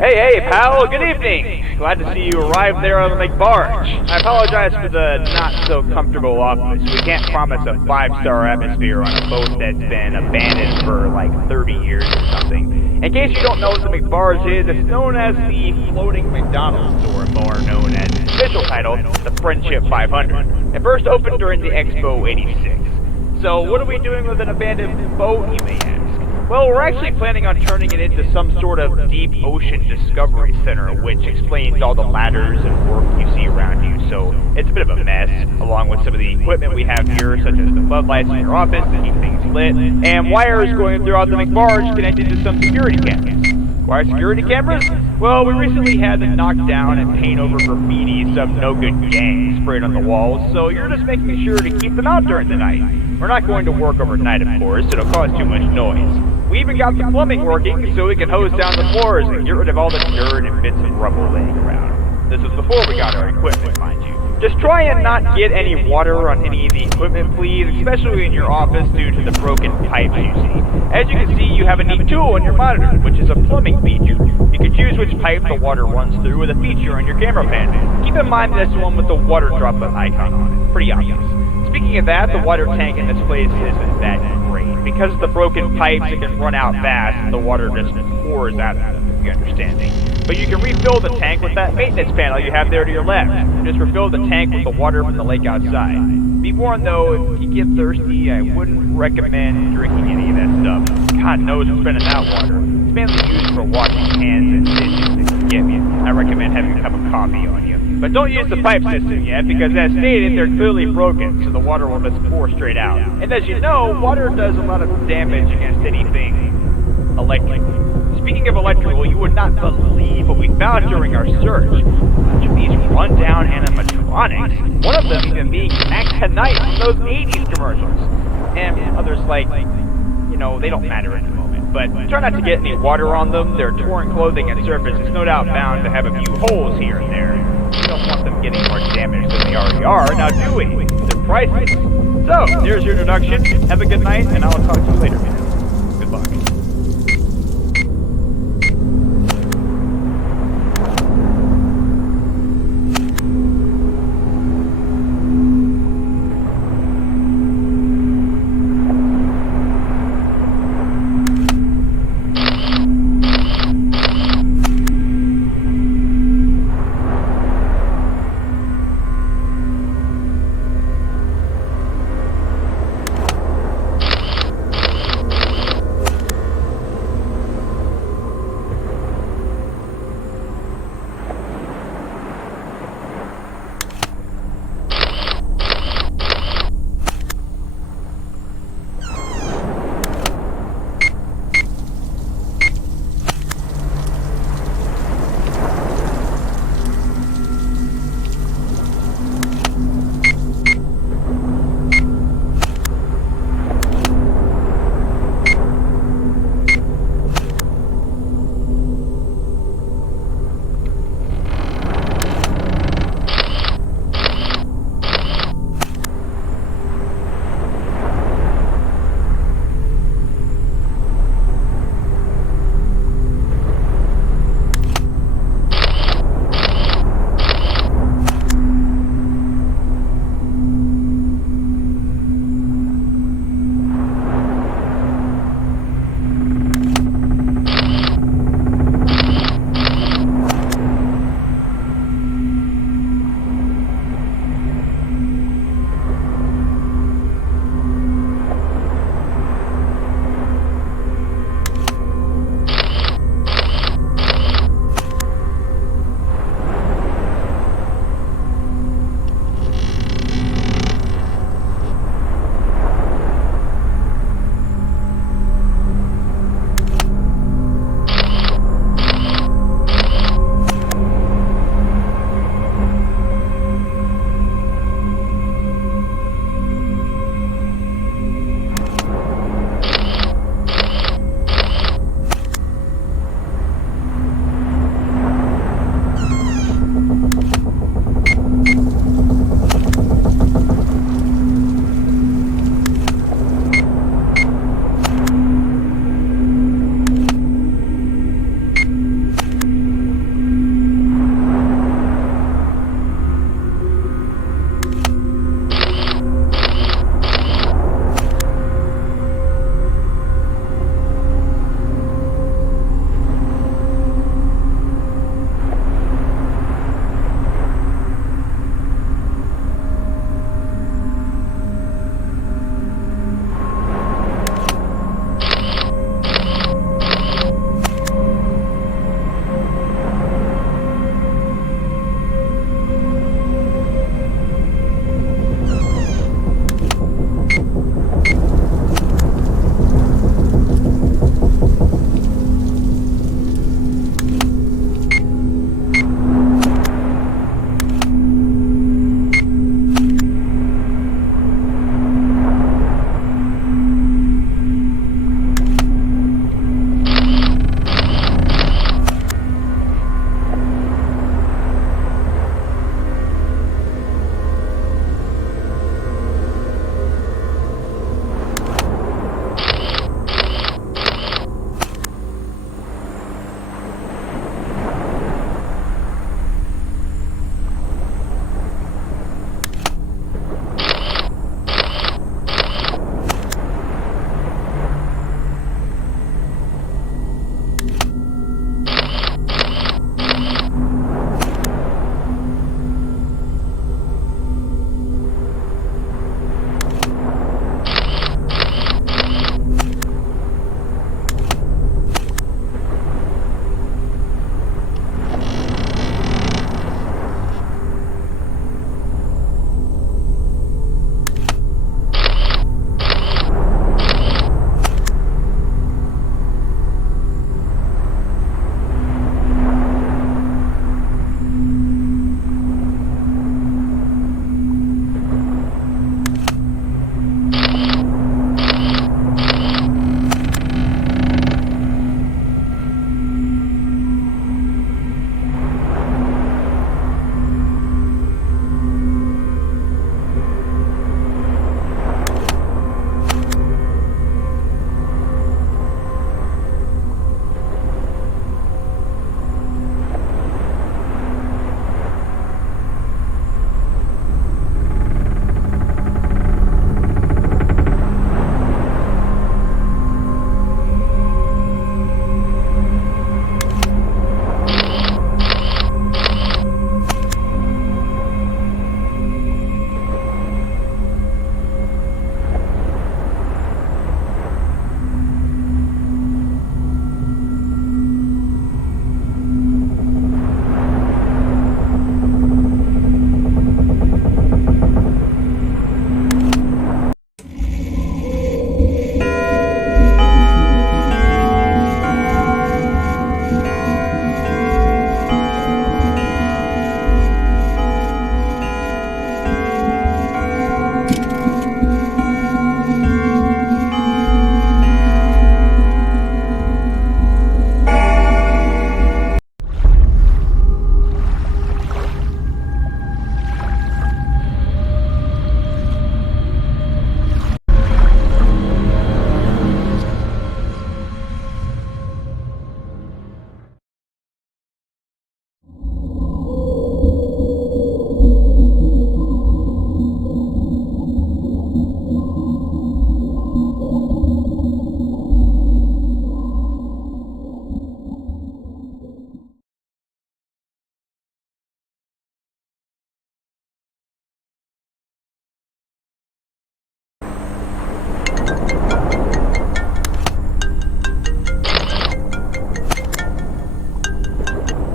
Hey, pal, good evening. Glad to see you arrive there on the McBarge. I apologize for the not-so-comfortable office. We can't promise a 5-star atmosphere on a boat that's been abandoned for like 30 years or something. In case you don't know what the McBarge is, it's known as the Floating McDonald's Store, more known as its official title, the Friendship 500. It first opened during the Expo 86. So what are we doing with an abandoned boat, you may ask? Well, we're actually planning on turning it into some sort of deep ocean discovery center, which explains all the ladders and work you see around you. So it's a bit of a mess, along with some of the equipment we have here, such as the floodlights in your office to keep things lit, and wires going throughout the McBarge connected to some security cameras. Why security cameras? Well, we recently had to knock down and paint over graffiti some no-good gang sprayed on the walls, so you're just making sure to keep them out during the night. We're not going to work overnight, of course, it'll cause too much noise. We even got the plumbing working so we can hose down the floors and get rid of all the dirt and bits of rubble laying around. This was before we got our equipment, mind you. Just try and not get any water on any of the equipment, please, especially in your office due to the broken pipes you see. As you can see, you have a neat tool on your monitor, which is a plumbing feature. You can choose which pipe the water runs through with a feature on your camera panel. Keep in mind that's the one with the water droplet icon on it. Pretty obvious. Speaking of that, the water tank in this place isn't that great. Because of the broken pipes, it can run out fast and the water just pours out of them, if you understand me. But you can refill the tank with that maintenance panel you have there to your left. Just refill the tank with the water from the lake outside. Be warned though, if you get thirsty, I wouldn't recommend drinking any of that stuff. God knows what's been in that water. It's mainly used for washing hands and dishes, if you get me. I recommend having a cup of coffee on you. But don't use the pipe system yet, because as stated, they're clearly broken, so the water will just pour straight out. And as you know, water does a lot of damage against anything electric. Speaking of electrical, you would not believe what we found during our search. A bunch of these rundown animatronics, one of them even being Max Tonight from those 80s commercials. And others like, they don't matter at the moment. But try not to get any water on them. Their torn clothing and surface is no doubt bound to have a few holes here and there. We don't want them getting more damaged than they already are, now do we? They're priceless. So, there's your introduction. Have a good night, and I'll talk to you later, man. Good luck.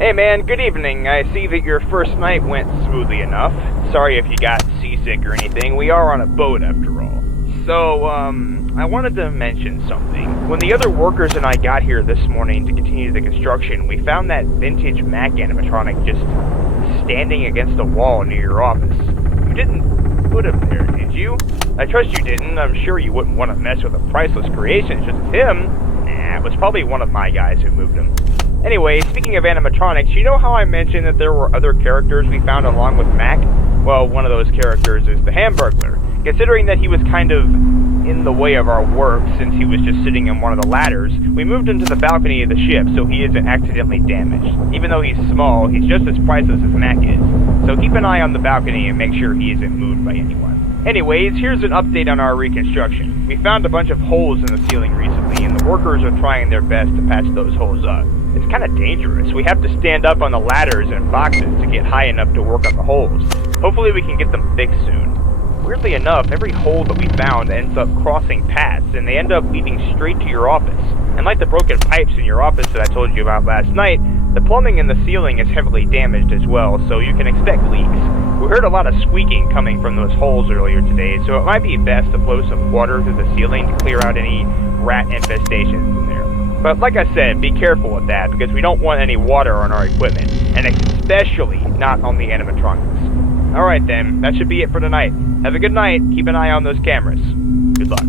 Hey man, good evening. I see that your first night went smoothly enough. Sorry if you got seasick or anything. We are on a boat after all. So, I wanted to mention something. When the other workers and I got here this morning to continue the construction, we found that vintage Mac animatronic just standing against a wall near your office. You didn't put him there, did you? I trust you didn't. I'm sure you wouldn't want to mess with a priceless creation. It's just him. Nah, it was probably one of my guys who moved him. Anyway, speaking of animatronics, you know how I mentioned that there were other characters we found along with Mac? Well, one of those characters is the Hamburglar. Considering that he was kind of in the way of our work since he was just sitting on one of the ladders, we moved him to the balcony of the ship so he isn't accidentally damaged. Even though he's small, he's just as priceless as Mac is. So keep an eye on the balcony and make sure he isn't moved by anyone. Anyways, here's an update on our reconstruction. We found a bunch of holes in the ceiling recently, and the workers are trying their best to patch those holes up. It's kind of dangerous. We have to stand up on the ladders and boxes to get high enough to work on the holes. Hopefully we can get them fixed soon. Weirdly enough, every hole that we found ends up crossing paths, and they end up leading straight to your office. And like the broken pipes in your office that I told you about last night, the plumbing in the ceiling is heavily damaged as well, so you can expect leaks. We heard a lot of squeaking coming from those holes earlier today, so it might be best to blow some water through the ceiling to clear out any rat infestations in there. But like I said, be careful with that, because we don't want any water on our equipment, and especially not on the animatronics. Alright then, that should be it for tonight. Have a good night, keep an eye on those cameras. Good luck.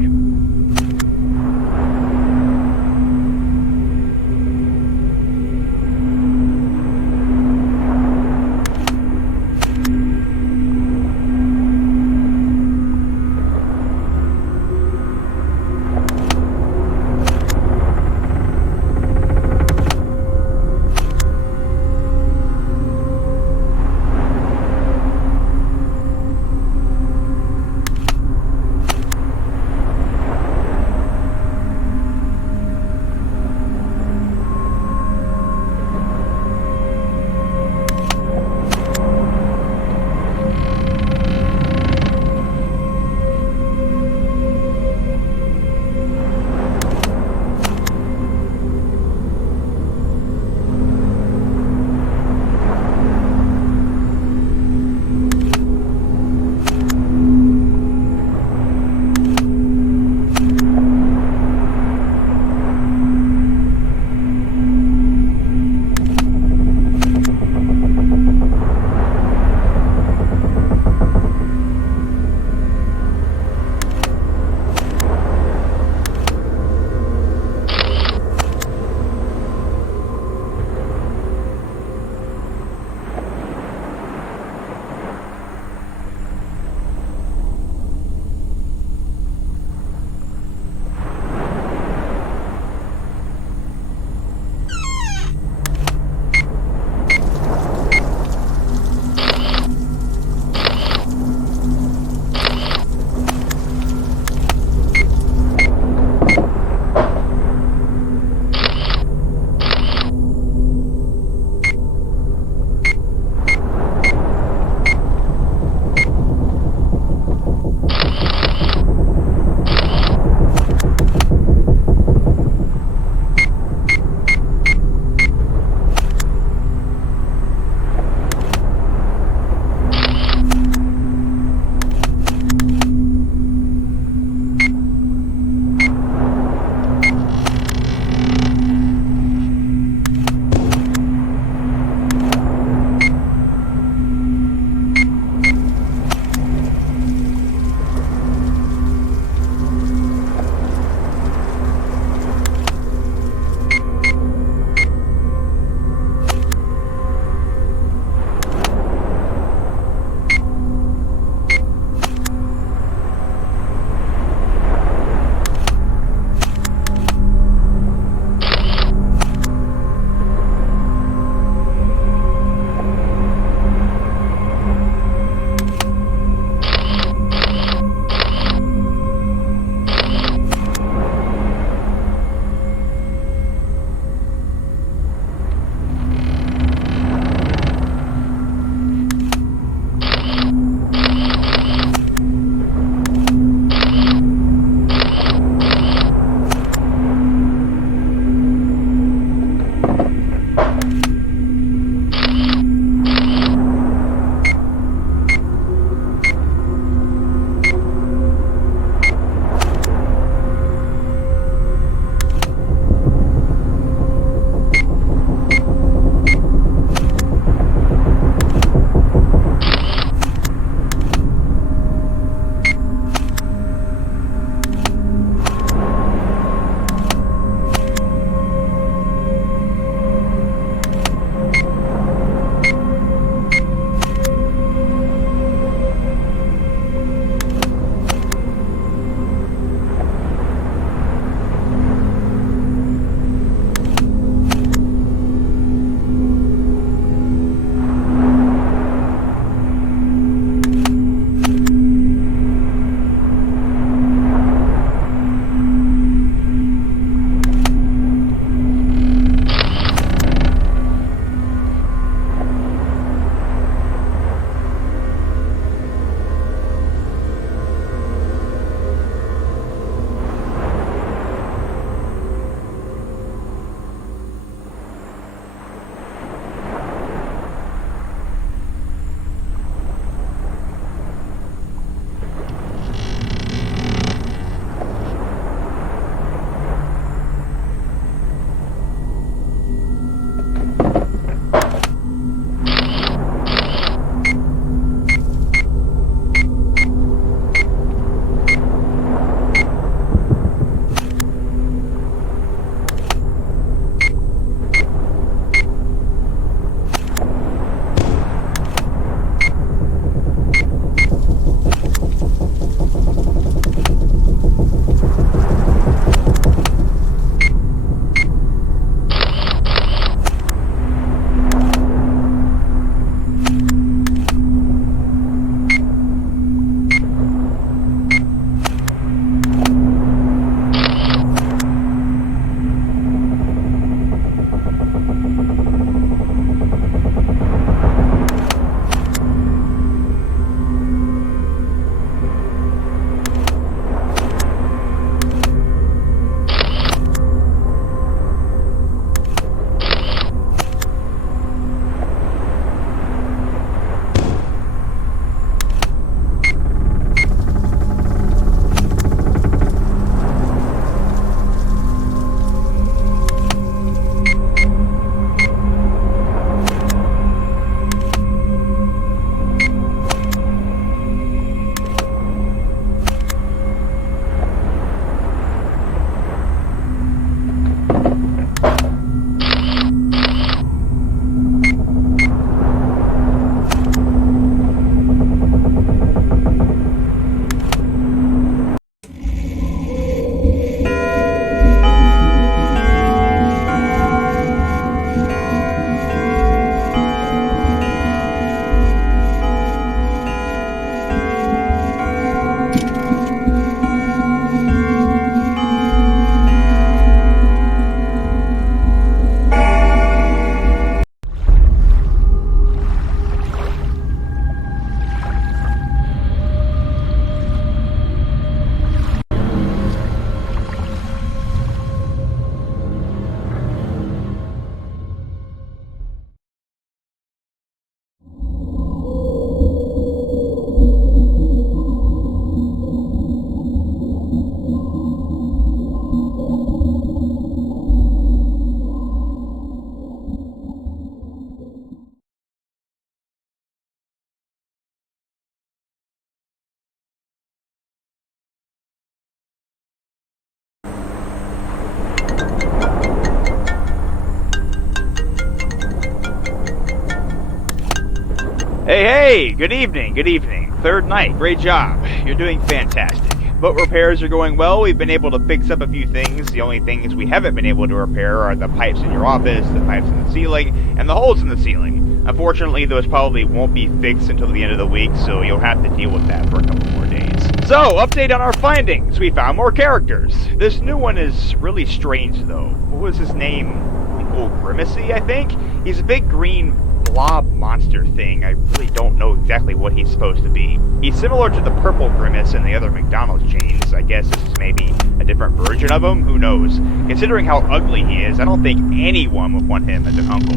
Hey, good evening, good evening. Third night, great job. You're doing fantastic. Boat repairs are going well. We've been able to fix up a few things. The only things we haven't been able to repair are the pipes in your office, the pipes in the ceiling, and the holes in the ceiling. Unfortunately, those probably won't be fixed until the end of the week, so you'll have to deal with that for a couple more days. So, update on our findings. We found more characters. This new one is really strange, though. What was his name? Uncle Grimacy, I think? He's a big green blob monster thing. I really don't know exactly what he's supposed to be. He's similar to the purple Grimace in the other McDonald's chains. I guess this is maybe a different version of him? Who knows? Considering how ugly he is, I don't think anyone would want him as an uncle.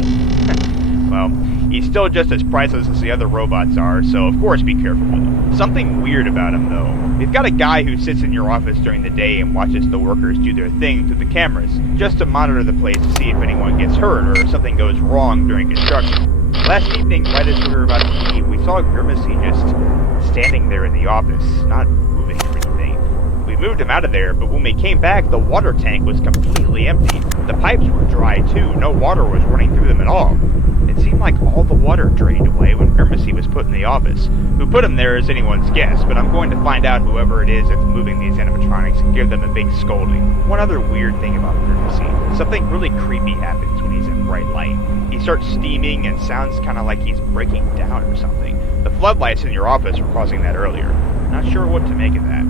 Well, he's still just as priceless as the other robots are, so of course be careful with him. Something weird about him, though. We've got a guy who sits in your office during the day and watches the workers do their thing through the cameras, just to monitor the place to see if anyone gets hurt or if something goes wrong during construction. Last evening, right as we were about to leave, we saw Grimacy just standing there in the office, not moving or anything. We moved him out of there, but when we came back, the water tank was completely empty. The pipes were dry, too. No water was running through them at all. It seemed like all the water drained away when Grimacy was put in the office. Who put him there is anyone's guess, but I'm going to find out whoever it is that's moving these animatronics and give them a big scolding. One other weird thing about Grimacy. Something really creepy happens when he's in bright light. He starts steaming and sounds kind of like he's breaking down or something. The floodlights in your office were causing that earlier. Not sure what to make of that.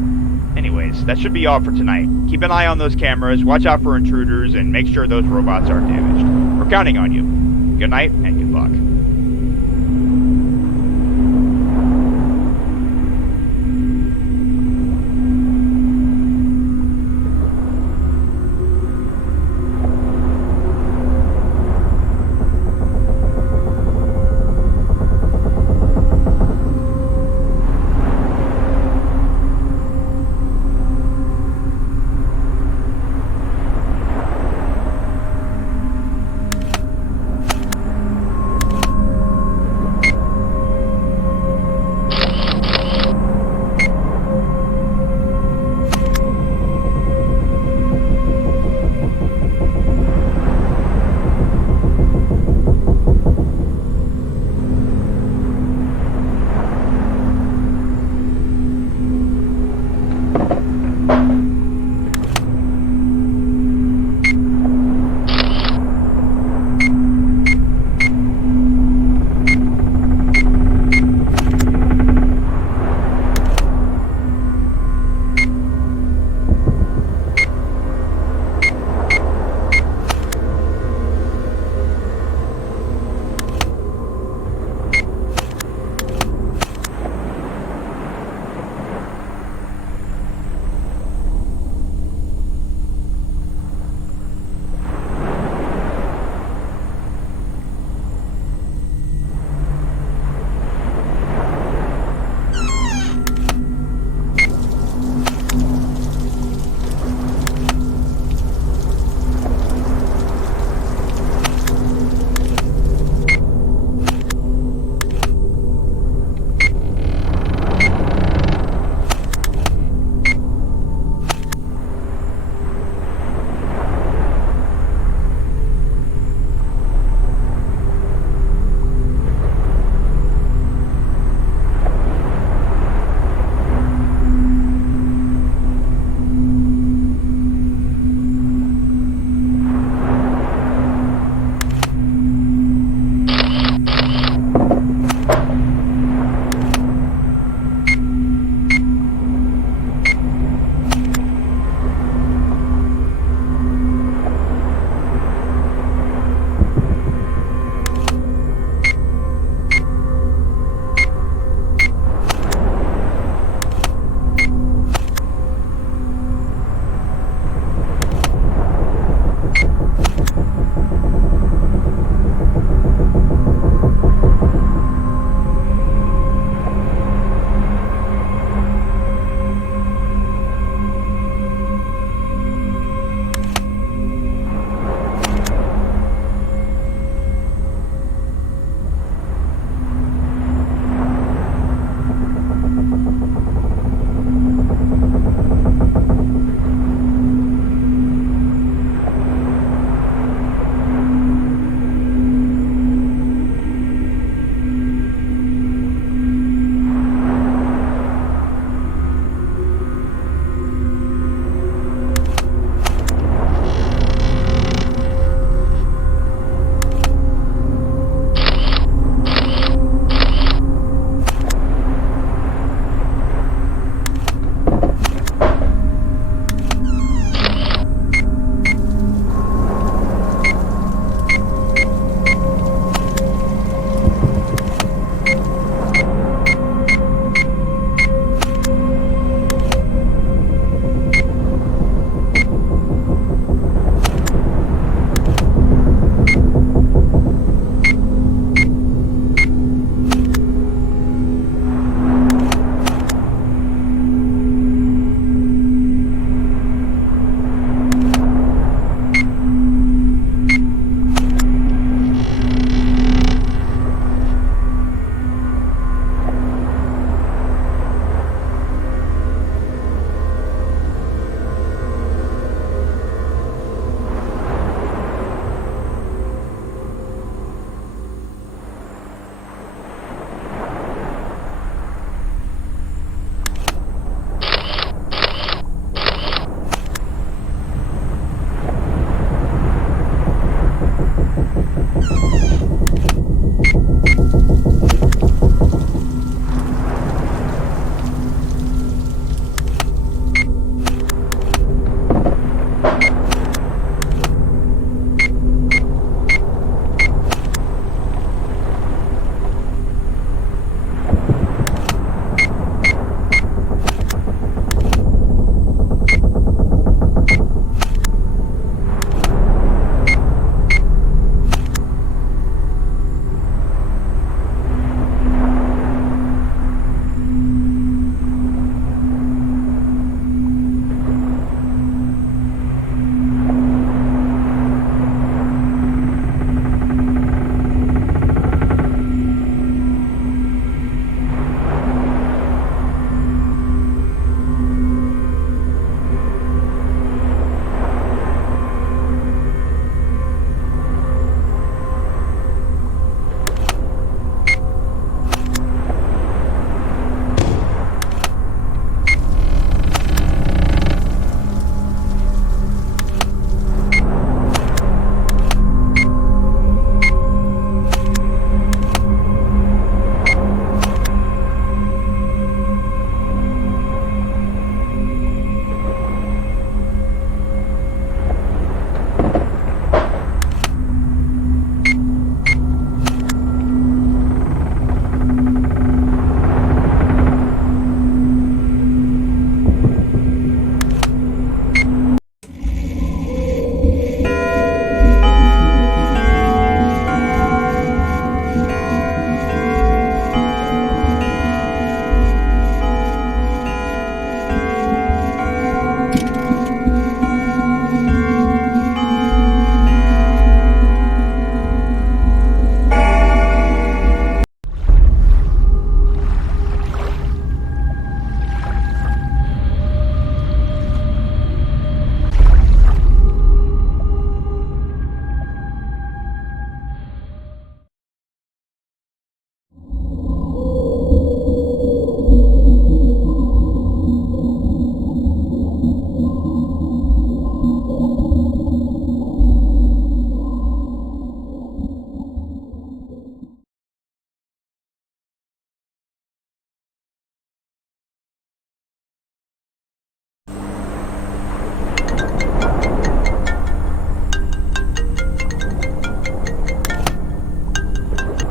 Anyways, that should be all for tonight. Keep an eye on those cameras, watch out for intruders, and make sure those robots aren't damaged. We're counting on you. Good night, and good luck.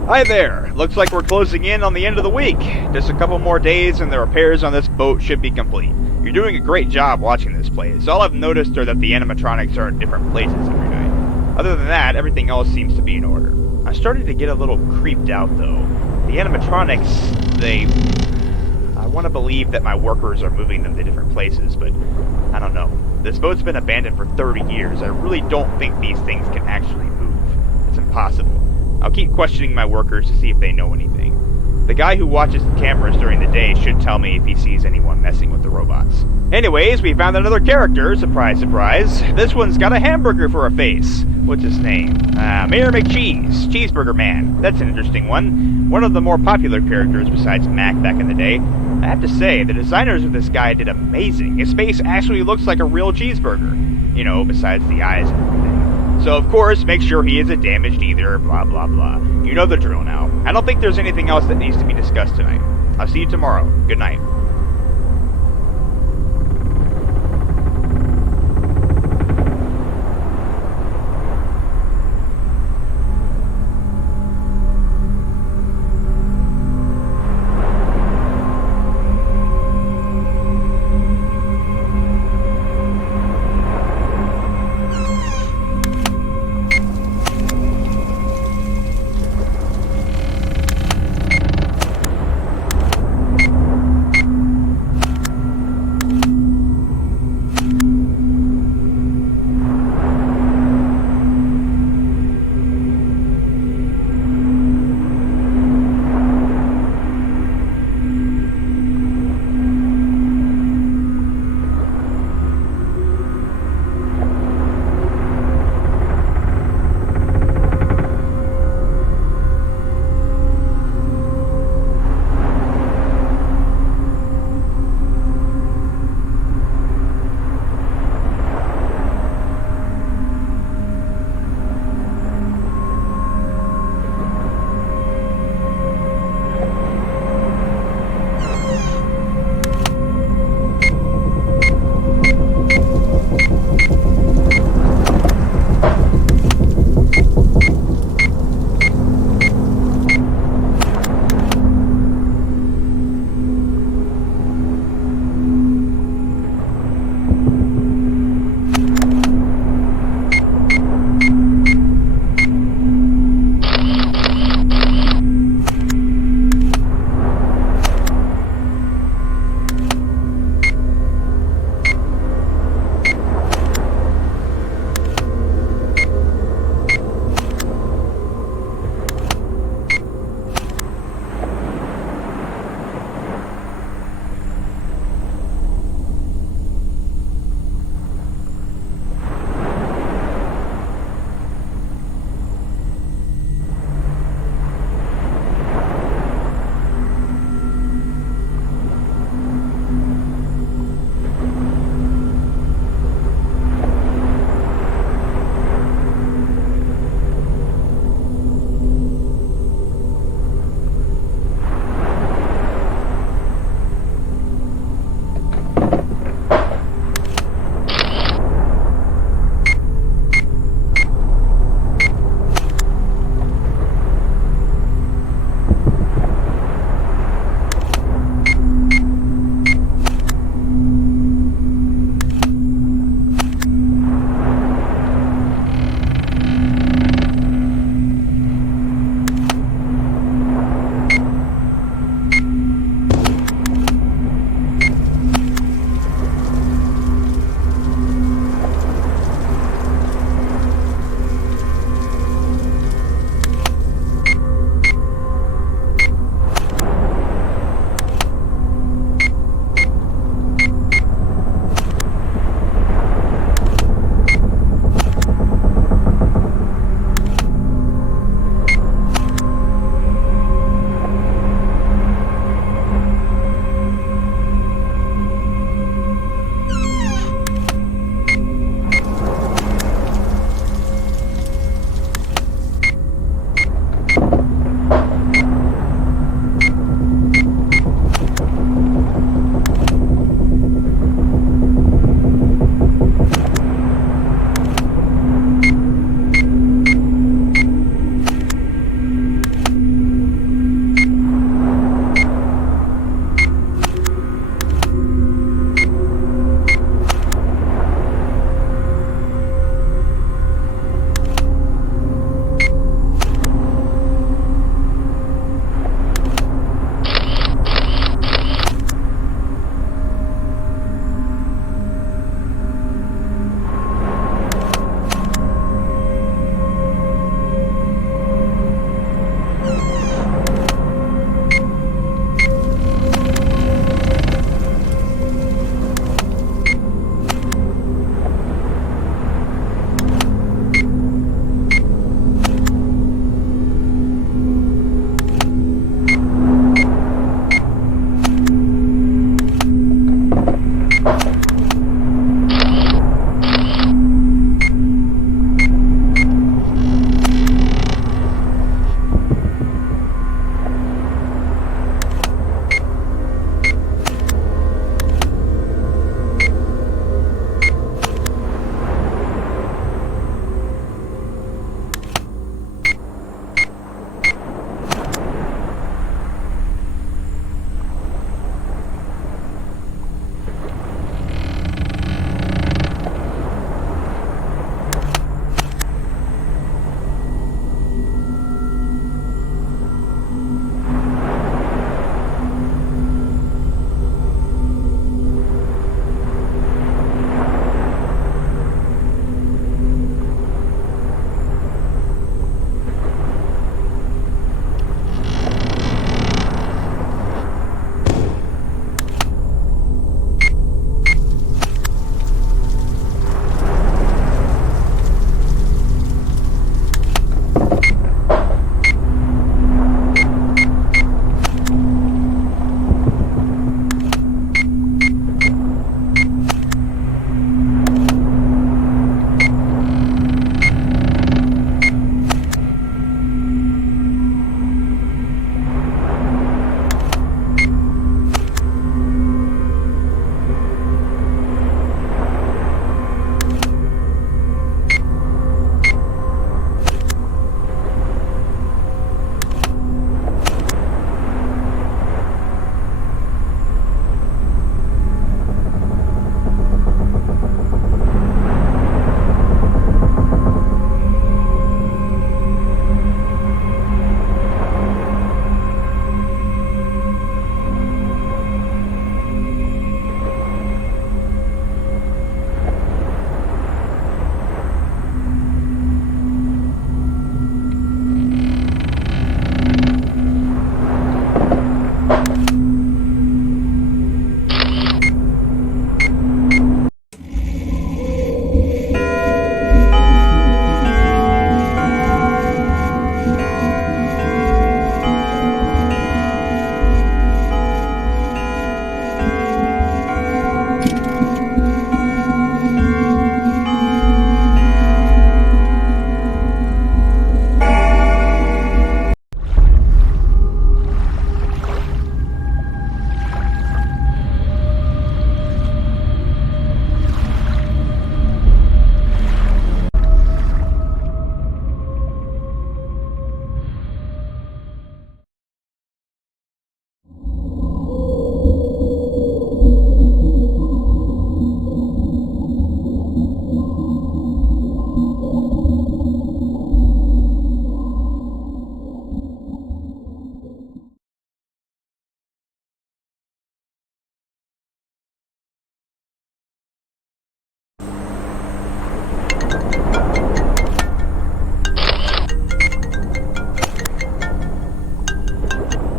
Hi there. Looks like we're closing in on the end of the week. Just a couple more days and the repairs on this boat should be complete. You're doing a great job watching this place. All I've noticed are that the animatronics are in different places every night. Other than that, everything else seems to be in order. I'm starting to get a little creeped out, though. The animatronics, I want to believe that my workers are moving them to different places, but I don't know. This boat's been abandoned for 30 years. I really don't think these things can actually move. It's impossible. I'll keep questioning my workers to see if they know anything. The guy who watches the cameras during the day should tell me if he sees anyone messing with the robots. Anyways, we found another character, surprise, surprise. This one's got a hamburger for a face. What's his name? Mayor McCheese, Cheeseburger Man. That's an interesting one. One of the more popular characters besides Mac back in the day. I have to say, the designers of this guy did amazing. His face actually looks like a real cheeseburger. You know, besides the eyes and everything. So, of course, make sure he isn't damaged either, blah, blah, blah. You know the drill now. I don't think there's anything else that needs to be discussed tonight. I'll see you tomorrow. Good night.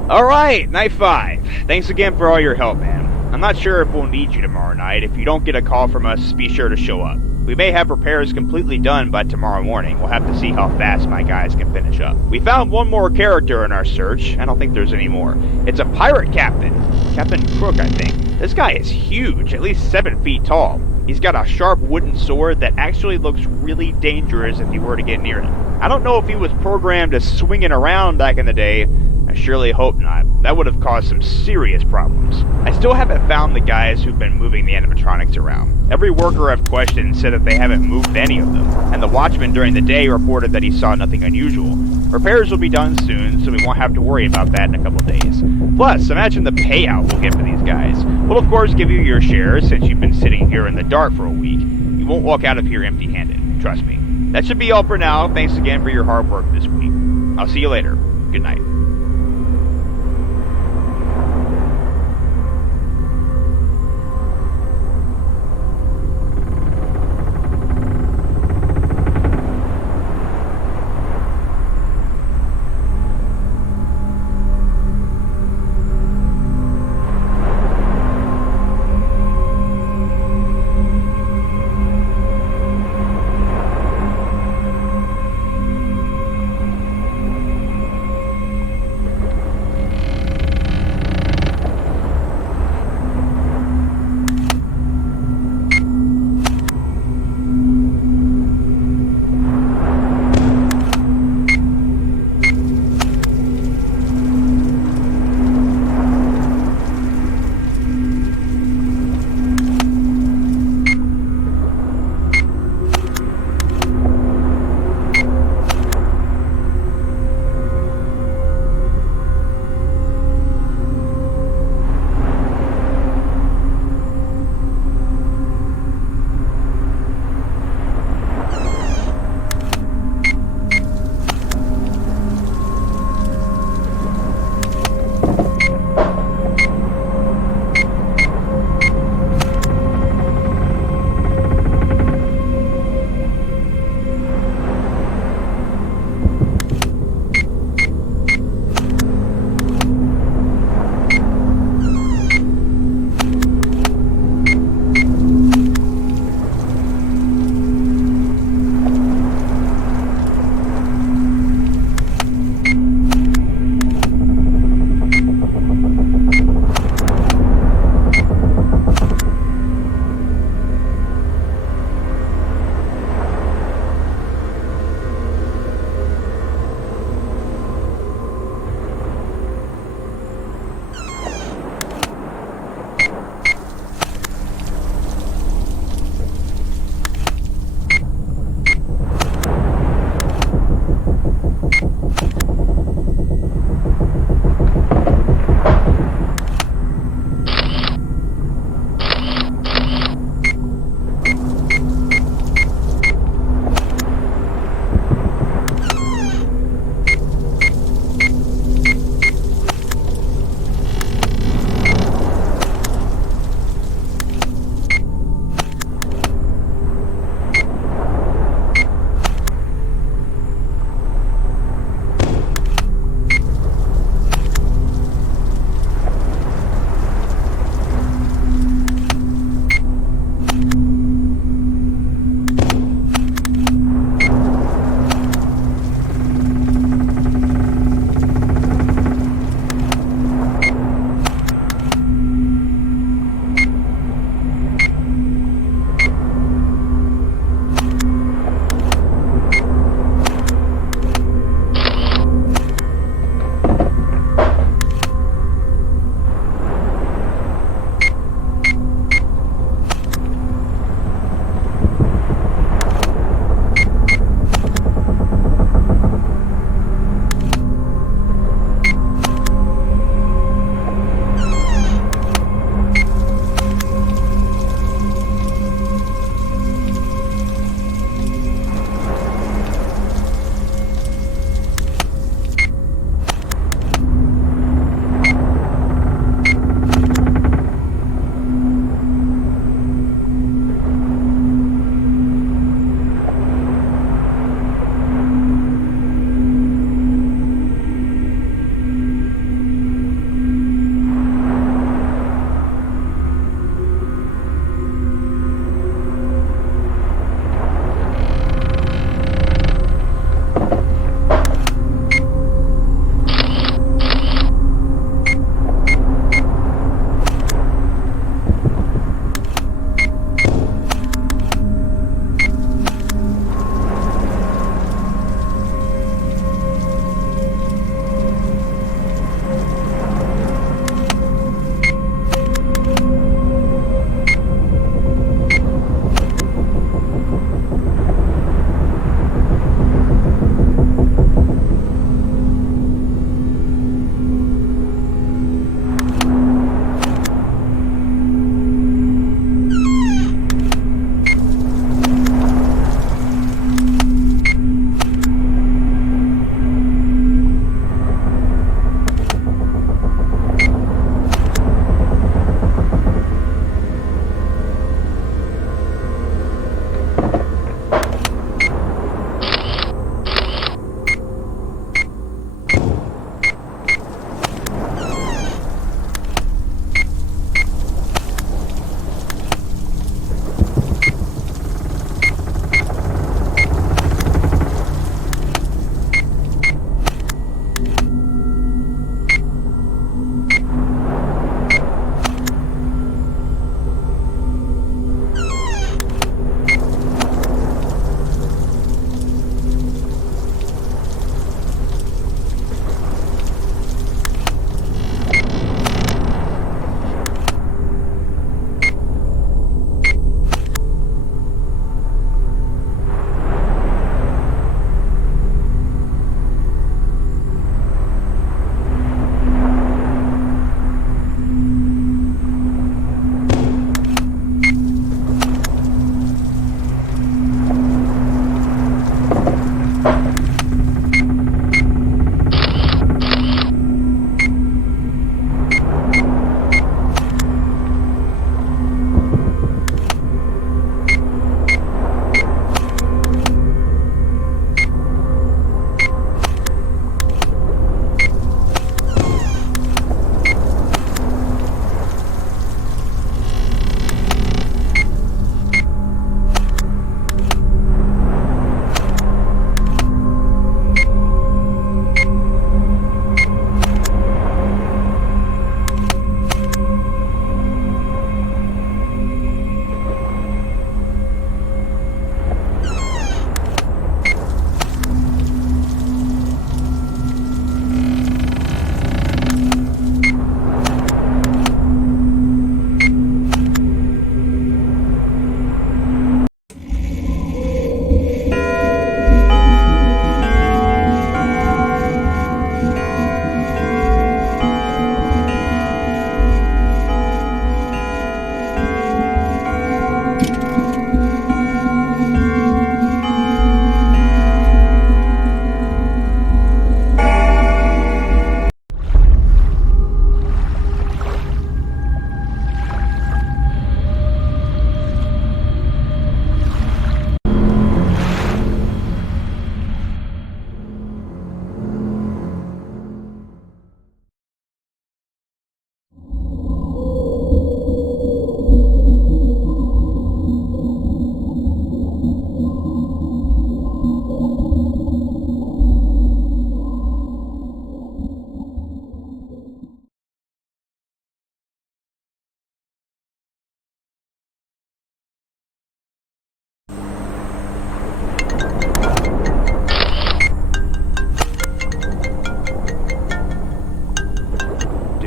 Alright, night 5. Thanks again for all your help, man. I'm not sure if we'll need you tomorrow night. If you don't get a call from us, be sure to show up. We may have repairs completely done by tomorrow morning. We'll have to see how fast my guys can finish up. We found one more character in our search. I don't think there's any more. It's a pirate captain. Captain Crook, I think. This guy is huge, at least 7 feet tall. He's got a sharp wooden sword that actually looks really dangerous if you were to get near him. I don't know if he was programmed to swing it around back in the day. I surely hope not. That would have caused some serious problems. I still haven't found the guys who've been moving the animatronics around. Every worker I've questioned said that they haven't moved any of them, and the watchman during the day reported that he saw nothing unusual. Repairs will be done soon, so we won't have to worry about that in a couple days. Plus, imagine the payout we'll get for these guys. We'll of course give you your share since you've been sitting here in the dark for a week. You won't walk out of here empty-handed, trust me. That should be all for now. Thanks again for your hard work this week. I'll see you later. Good night.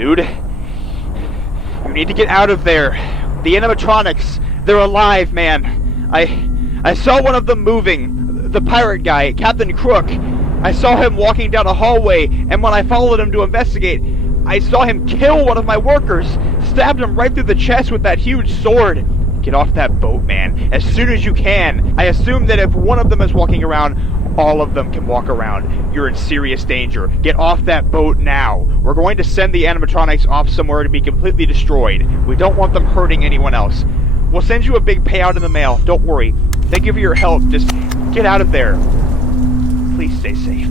dude. You need to get out of there. The animatronics, they're alive, man. I saw one of them moving. The pirate guy, Captain Crook. I saw him walking down a hallway, and when I followed him to investigate, I saw him kill one of my workers. Stabbed him right through the chest with that huge sword. Get off that boat, man, as soon as you can. I assume that if one of them is walking around, all of them can walk around. You're in serious danger. Get off that boat now. We're going to send the animatronics off somewhere to be completely destroyed. We don't want them hurting anyone else. We'll send you a big payout in the mail. Don't worry. Thank you for your help. Just get out of there. Please stay safe.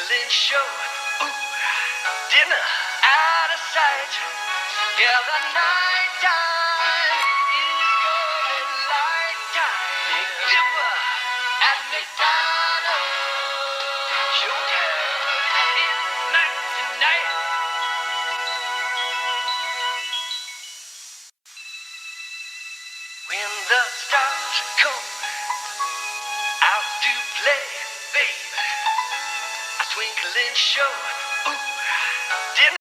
twinkling show. Ooh, dinner out of sight. Yeah, the night time is coming light time. Dipper at McDonald's. Showtime is night tonight. When the stars come out to play, baby, a twinkling show.